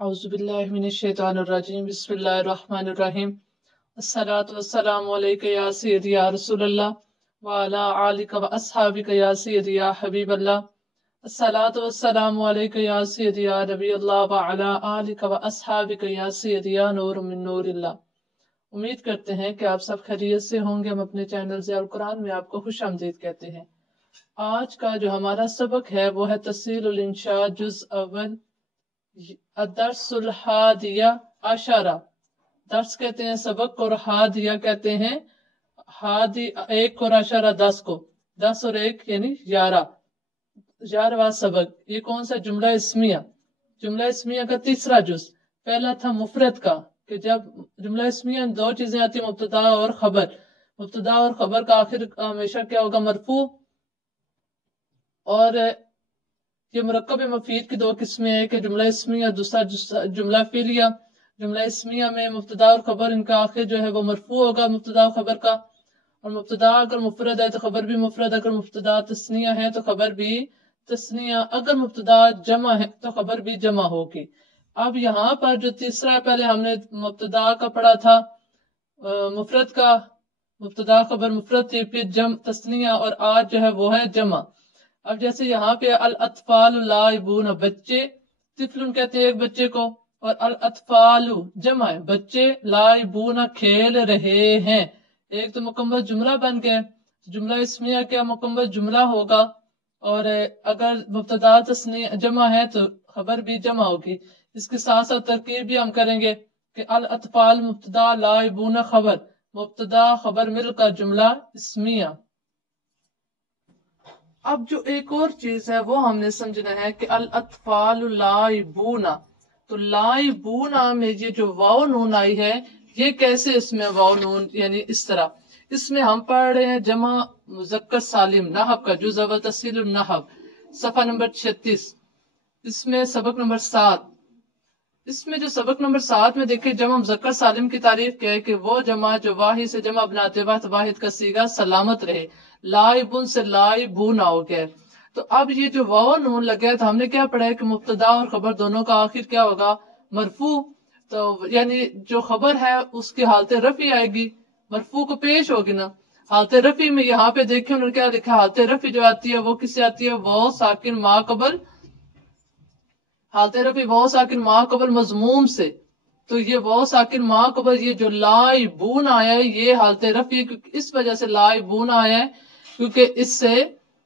औज़ुबिल्लाहि मिनश्शैतानिर्रजीम बिस्मिल्लाहिर्रहमानिर्रहीम अस्सलातु वस्सलामु अलैका या सय्यदी या रसूलल्लाह व अला आलिका व अस्हाबिका या सय्यदी या हबीबल्लाह अस्सलातु वस्सलामु अलैका या सय्यदी या नबीयल्लाह व अला आलिका व अस्हाबिका या सय्यदी या नूर मिन नूरिल्लाह। उम्मीद करते हैं कि आप सब खैरियत से होंगे। हम अपने चैनल ज़ियाउल कुरान में आपको खुशामदीद कहते हैं। आज का जो हमारा सबक है वो है तस्सीलुल इंशा जुज़ अव्वल अदर्सुल हादिया आशरा। दर्स कहते हैं सबक और हादिया कहते हैं हादी एक और आशरा 10 को, 10 और 1 यानी 11वां सबक। ये कौन सा जुमला इस्मिया, जुमला इस्मिया का तीसरा जुज। पहला था मुफरद का कि जब जुमला इस्मिया दो चीजें आती है, मुब्तदा और खबर। मुब्तदा और खबर का आखिर हमेशा क्या होगा, मरफू। और ये मुरक्कब मफीद की दो किस्में हैं कि जुमला इस्मिया, दूसरा जुमला फिलिया। जुमला इस्मिया में मुब्तदा और खबर इनका आखिर जो है वो मरफू होगा मुब्तदा और खबर का। और मुब्तदा अगर मुफरद है तो खबर भी मुफरद, अगर मुब्तदा तस्निया है तो खबर भी तस्निया, अगर मुब्तदा जमा है तो खबर भी जमा होगी। अब यहाँ पर जो तीसरा है, पहले हमने मुब्तदा का पढ़ा था मुफरद का, मुब्तदा खबर मुफरद थी, फिर जम तस्निया, और आज जो है वो है जमा। अब जैसे यहाँ पे अल अतफालु लाइबून, बच्चे, तिफलुन कहते हैं एक बच्चे को, और अल अतफालु जमा है बच्चे, लाइबून खेल रहे हैं। एक तो मुकम्मल जुमला बन गया। जुमला इसमिया क्या मुकम्मल जुमला होगा, और अगर मुब्तदा तस्नीया जमा है तो खबर भी जमा होगी। इसके साथ साथ तरकीब भी हम करेंगे कि अल अतफाल मुब्तदा, लाइबून खबर, मुब्तदा खबर मिलकर जुमला इस्मिया। अब जो एक और चीज है वो हमने समझना है कि अल अतफाल लाइबूना, तो लाइबूना में ये जो वाव नून आई है, ये कैसे इसमें वाव नून, यानी इस तरह। इसमें हम पढ़ रहे हैं जमा मुज़क्कर सालिम नहब का जुज़ अव्वल तस्सीलुन नहब, सफ़ा नंबर 36, इसमें सबक नंबर 7। इसमें जो सबक नंबर 7 में देखिए जमा मुज़क्कर सालिम की तारीफ क्या है कि वो जमा जो वाहिद से जमा बनाते वक्त वाहिद का सीगा सलामत रहे। लाइबुन से लाइबून हो गया। तो अब ये जो वाव नून लग गया, तो हमने क्या पढ़ा है कि मुब्तदा और खबर दोनों का आखिर क्या होगा, मरफू। तो यानी जो खबर है उसकी हालत रफी आएगी, मरफू को पेश होगी ना। हालत रफी में यहाँ पे देखिए उन्होंने क्या लिखा, हालत रफी जो आती है वो किससे आती है, वाव साकिन मा कबल, हालत रफी वाव साकिन मा कबल मजमूम से। तो ये वाव साकिन मा कबल, ये जो लाइबून आया है ये हालत रफी, क्योंकि इस वजह से लाइबून आया है, क्योंकि इससे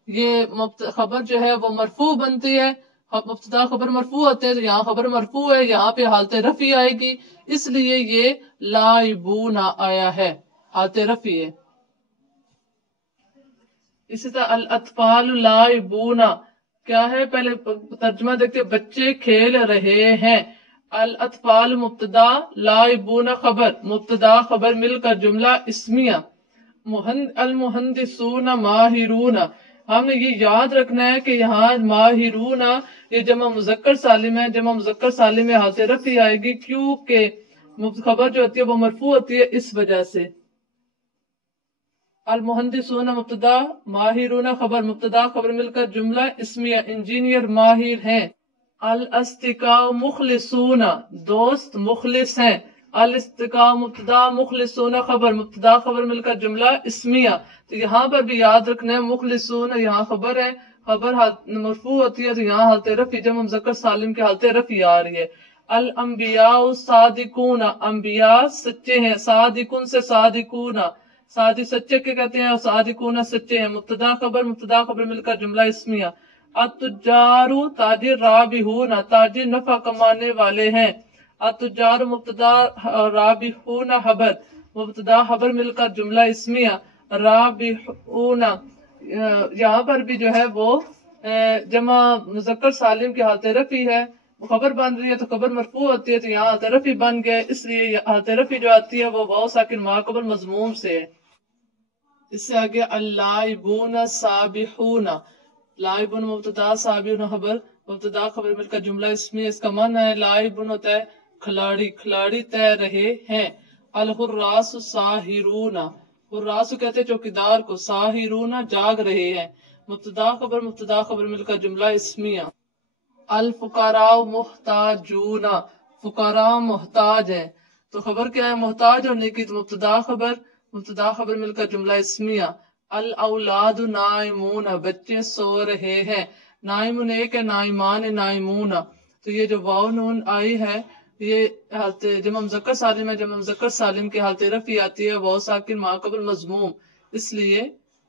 ये खबर जो है वो मरफू बनती है। मुब्तदा खबर मरफू होते हैं, तो यहाँ खबर मरफू है, यहाँ पे हालत रफी आएगी, इसलिए ये लाइबून आया है, हालत रफी है। इसी तरह अल अतफाल लाइबूना क्या है, पहले तर्जुमा देखते हैं, बच्चे खेल रहे हैं। अल अतफाल मुब्तदा, लाइबूना खबर, मुब्तदा खबर मिलकर जुमला इस्मिया। अल मुहंदिसूना माहिरूना, हमने ये याद रखना है कि यहाँ माहिरूना ये जमा मुज़क्कर सालिम है, जमा मुज़क्कर सालिम में हालत रफी आएगी, क्योंकि खबर जो होती है वो मरफू होती है, इस वजह से। अल मुहंदिसूना मुब्तदा, माहिरूना खबर, मुब्तदा खबर मिलकर जुमला इस्मिया, इंजीनियर माहिर हैं। अल अस्तिका मुखलिसूना, दोस्त मुखलिस हैं। अल इस्तिका मुब्तदा, मुखलिसूना खबर, मुब्तदा खबर मिलकर जुमला इस्मिया। तो यहाँ पर भी याद रखना है, मुखलिसूना यहाँ खबर है, खबर मरफू होती है, तो यहाँ हालत रफी जमा मुज़क्कर सालिम की हालत रफी आ रही है। अल अंबिया सादिकूना, अंबिया सच्चे हैं, सादिकुन से सादिकूना, सादी सच्चे के कहते हैं, और सादिकूना सच्चे हैं। मुब्तदा खबर मिलकर जुमला इस्मिया। अतुजारू ताजिर, राबिहूना ताजिर नफा कमाने वाले हैं। अतुजारू मुब्तदा, राबिहूना खबर, मुब्तदा खबर मिलकर जुमला इस्मिया। राबिहूना यहाँ पर भी जो है वो जमा मुज़क्कर सालिम की हालत रफी है, खबर बन रही है, तो खबर मरफू होती है, तो यहाँ हालत रफी बन गया, इसलिए हालत रफी जो आती है वो वाव साकिन मा कबल मजमूम से है। इससे आगे अल्लाइबून साबिहूना, लाइबुन मुब्तदा, साबिहून खबर, मुब्तदा खबर मिलकर जुमला इसमें। इसका माना है लाइबुन होता है खिलाड़ी, खिलाड़ी तैर रहे हैं। अल हुर्रासु साहिरूना, हुर्रासु कहते हैं चौकीदार को, साहिरूना जाग रहे हैं। मुब्तदा खबर मिलकर जुमला इस्मिया। अल फुकारा मुहताजूना, फुकारा मोहताज है। तो खबर क्या है मोहताज होने की, तो मुब्तदा खबर मिलकर जुमला इस्मिया। अल औलाद नाइमून, बच्चे सो रहे हैं। नाइमुन एक है, नाइमान नाइमून। तो ये जो वाव नून आई है ये हालत जमा मुज़क्कर सालिम है। जमा मुज़क्कर सालिम की हालत रफ़ी आती है वाव साकिन मा क़ब्ल मज़मूम, इसलिए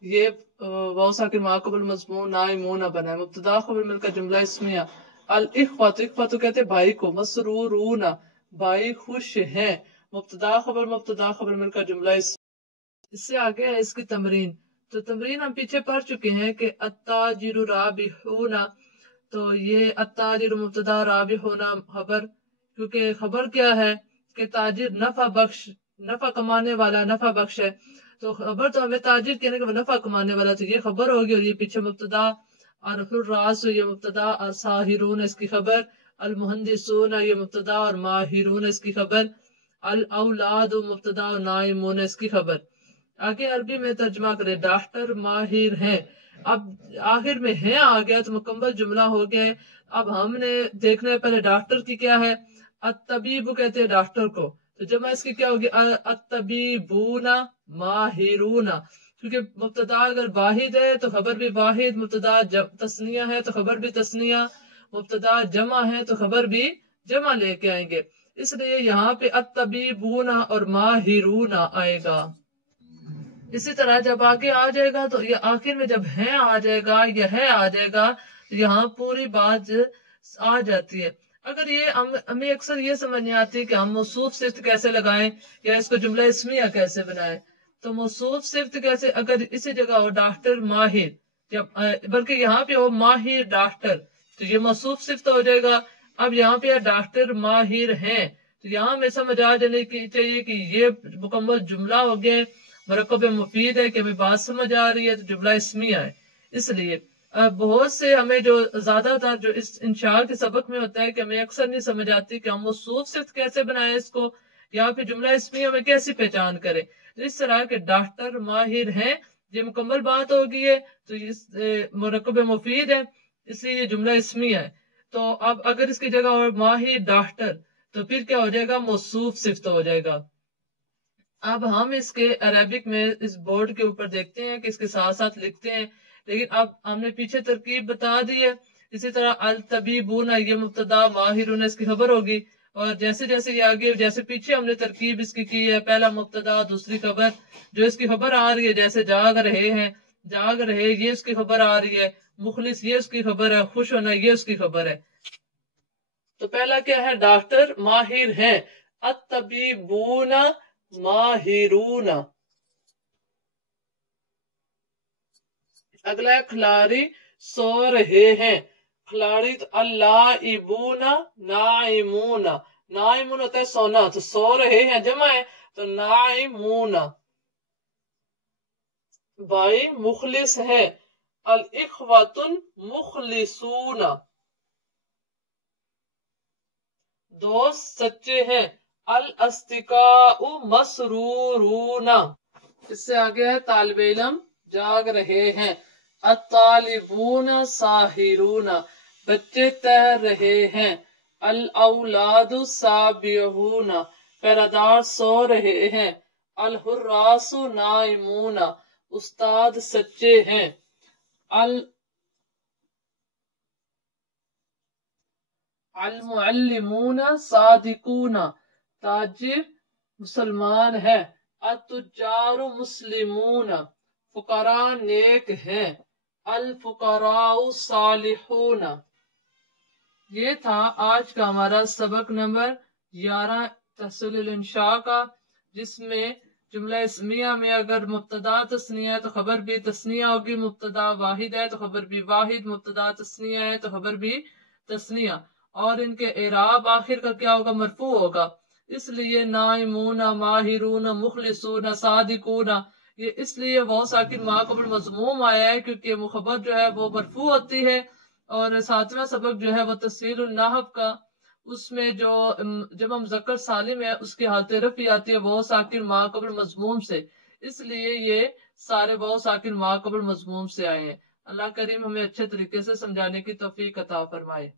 ये वाव साकिन मा क़ब्ल मज़मूम नाइमून बना है। मुब्तदा खबर मिलकर जुमला इस्मिया। अल इख्वा, तो इख्वा तो कहते हैं भाई को। मसरूरून, भाई खुश है। मुब्तदा खबर मिलकर जुमला इससे आगे है इसकी तमरीन। तो तमरीन हम पीछे पढ़ चुके हैं कि अत्ताजिरु राबिहूना, तो ये अत्ताजिरु मुब्तदा राबिहूना खबर, क्योंकि खबर क्या है कि ताजिर नफा कमाने वाला, नफा बख्श है। तो खबर तो हमें ताजिर कहने का नफा कमाने वाला, तो ये खबर होगी। और ये पीछे मुब्तदा और हुर्रास, ये मुब्तदा, साहिरून इसकी खबर, अल मुहंदिसून ये मुब्तदा और माहिरून इसकी खबर, अल औलाद मुब्तदा और नाइमून इसकी खबर। आगे अरबी में तर्जमा करें। डॉक्टर माहिर हैं, अब आखिर में है आ गया तो मुकम्मल जुमला हो गया। अब हमने देखना है पहले डॉक्टर की क्या है। अत्तबीब कहते हैं डॉक्टर को, तो जमा इसकी क्या होगी अत्तबीबूना माहिरूना, क्योंकि मुब्तदा अगर वाहिद है तो खबर भी वाहिद, मुब्तदा तस्निया है तो खबर भी तस्निया, मुब्तदा जमा है तो खबर भी जमा लेके आएंगे, इसलिए यहाँ पे अत्तबीबूना और माहिरूना आएगा। इसी तरह जब आगे आ जाएगा तो ये आखिर में जब है आ जाएगा या है आ जाएगा तो यहाँ पूरी बात आ जाती है। अगर ये हमें अक्सर ये समझ नहीं आती कि हम मौसूफ सिफ्त कैसे लगाएं या इसको जुमला इस्मिया कैसे बनाएं। तो मौसूफ सिफ्त कैसे, अगर इसी जगह हो डॉक्टर माहिर, जब बल्कि यहाँ पे हो माहिर डॉक्टर, तो ये मौसूफ सिफ्त हो जाएगा। अब यहाँ पे डॉक्टर माहिर हैं, तो यहाँ में समझ आ जाने की चाहिए कि ये मुकम्मल जुमला हो गया, मरकब मुफीद है कि हमें बात समझ आ रही है, तो जुमला इस्मिया है। इसलिए बहुत से हमें जो ज्यादातर जो इस इंशा के सबक में होता है कि हमें अक्सर नहीं समझ आती कि हम मौसूफ सिर्फ कैसे बनाए इसको, या फिर जुमला इस्मिया में कैसी पहचान करें। तो इस तरह के डॉक्टर माहिर हैं, ये मुकम्मल बात होगी है, तो इस मरकब मुफीद है, इसलिए ये जुमला इस्मिया है। तो अब अगर इसकी जगह और माहिर डॉक्टर, तो फिर क्या हो जाएगा, मौसूफ सिफ्त हो जाएगा। अब हम इसके अरेबिक में इस बोर्ड के ऊपर देखते हैं कि इसके साथ साथ लिखते हैं, लेकिन अब हमने पीछे तरकीब बता दी है। इसी तरह अल तबीबूना ये मुब्तदा, माहिरून इसकी खबर होगी, और जैसे जैसे ये आगे जैसे पीछे हमने तरकीब इसकी की है, पहला मुब्तदा दूसरी खबर, जो इसकी खबर आ रही है, जैसे जाग रहे हैं, जाग रहे ये उसकी खबर आ रही है, मुखलिस ये उसकी खबर है, खुश होना ये उसकी खबर है। तो पहला क्या है, डॉक्टर माहिर है, अत्तबीबूना माहिरूना। अगला है खिलाड़ी सो रहे हैं, खिलाड़ी तो अल्लाइबूना नाइमूना, नाइमून होता है सोना, तो सो रहे हैं जमा है तो नाइमूना। भाई मुखलिस है, अल इख्वतुन मुखलिसूना, दोस्त सच्चे हैं, अल अस्तिकाउ मसरूरूना। इससे आगे है तालिब इल्म जाग रहे हैं, अत्तालिबूना साहिरूना, बच्चे तैर रहे हैं, अल औलादु साबिहूना, पहरादार सो रहे हैं, अल हुर्रासु नाइमूना, उस्ताद सच्चे हैं, अल मुअल्लिमूना सादिकूना, ताजिर मुसलमान है, अतुजारु मुस्लिमूना, फुकरा नेक हैं, अल फुकराउ सालिहूना। ये था आज का हमारा सबक नंबर 11 तहसील इंशा का, जिसमें जुमला इस्मिया में अगर मुब्तदा तस्निया है तो खबर भी तस्निया होगी, मुब्तदा वाहिद है तो खबर भी वाहिद, मुब्तदा तस्निया है तो खबर भी तस्निया, और इनके एराब आखिर का क्या होगा, मरफू होगा। इसलिए नाइमूना माहिरूना मुखलिसूना सादिकूना, ये इसलिए वो साकिन मा कबल मजमूम आया है क्योंकि मुखबर जो है वो मरफू होती है। और सातवां सबक जो है वो तस्सील नाहब का, उसमें जो जब हम मुज़क्कर सालिम है उसकी हालत रफ़ी आती है वो साकिन मा कबल मजमूम से, इसलिए ये सारे वो साकिन मा कबल मजमूम से आए हैं। अल्लाह करीम हमें अच्छे तरीके से समझाने की तौफीक अता फरमाए।